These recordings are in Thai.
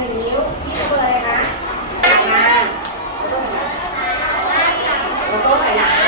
นิ้วที่เลยนะไรนหางานแล้วก็หางานแล้วก็หางาน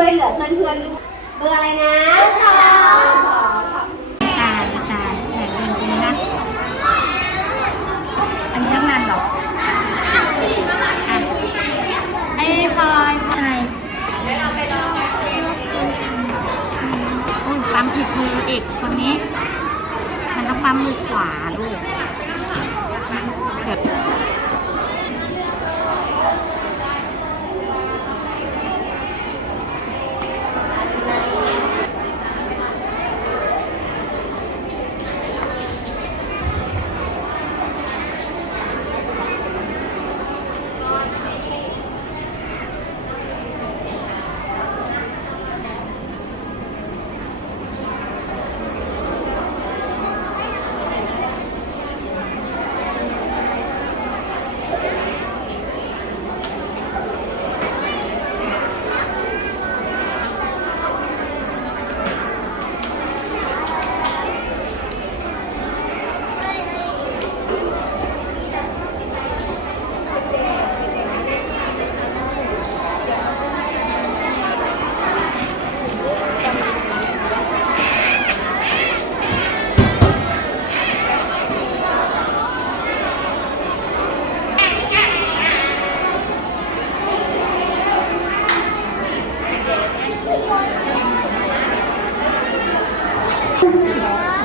ช่วยเหลือเพื่อนๆเบอร์อะไรนะสอง ตายตายแหนจริงๆนะ อันนี้ทำงานเหรออะไอ้พลอยพลอยโอ้ยปั๊มผิดมืออีกคนนี้ มันต้องปั๊มมือขวาลูกแบบ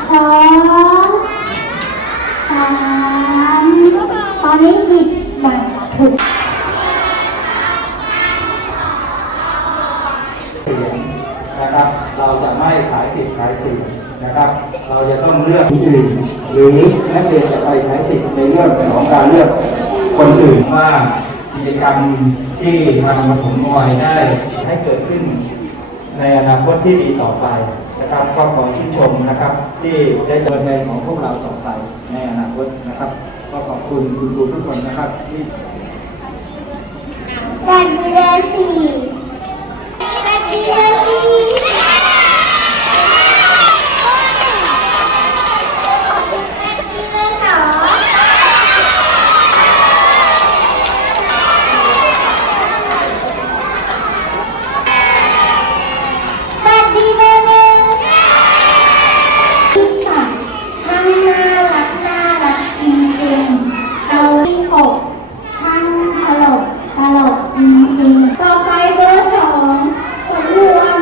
สองสามตอนนี้หยิบบัตรถูก เสียง นะครับ เราจะไม่ขายสิทธิ์ขายสียงนะครับ เราจะต้องเลือกอื่น หรือนักเรียนจะไปใช้สิทธิ์ในเรื่องของการเลือกคนอื่นว่ากิจกรรมที่ทางปฐมวยได้ให้เกิดขึ้น ในอนาคตที่ดีต่อไปนะครับก็ขอชื่นชมนะครับ ที่ได้เดินในของพวกเราต่อไปในอนาคตนะครับ ก็ขอบคุณคุณครูทุกคนนะครับที่บัตรเบอร์สี่บัตรเบอร์สี่ เบอร์สองบัตรดีเบอร์หนึ่งที่สามช่างน่ารักน่ารักจริงๆเอาที่หกช่างตลกตลกจริงๆ ต่อไปเบอร์สองผลรวม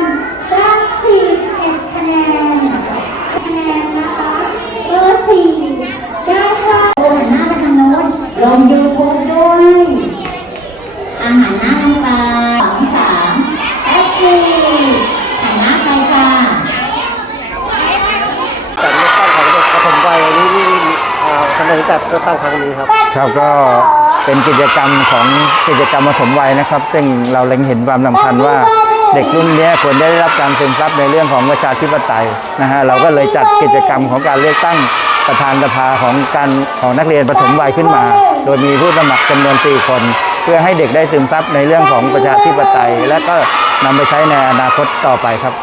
ได้41คะแนน คะแนนนะคะ เบอร์สี่ได้ว่าโอ้หันหน้าไปทางโน้นลงยูทูบด้วย อาหารหน้าลงไปสองสามโอเคหันหน้าไปค่ะ การเลือกตั้งของเด็กปฐมวัยนี่นี่อ่าทำไมถึงจัด เลือกตั้งครั้งนี้ครับ ครับก็เป็นกิจกรรมของกิจกรรมผสมวัยนะครับ ซึ่งเราเล็งเห็นความสำคัญว่าเด็กรุ่นเนี้ยควรได้รับการซึมซับในเรื่องของประชาธิปไตยนะฮะเราก็เลยจัดกิจกรรมของการเลือกตั้งประธานสภาของการของนักเรียนปฐมวัยขึ้นมา โดยมีผู้สมัครจำนวน 4 คน เพื่อให้เด็กได้ซึมซับในเรื่องของประชาธิปไตย และก็นำไปใช้ในอนาคตต่อไปครับ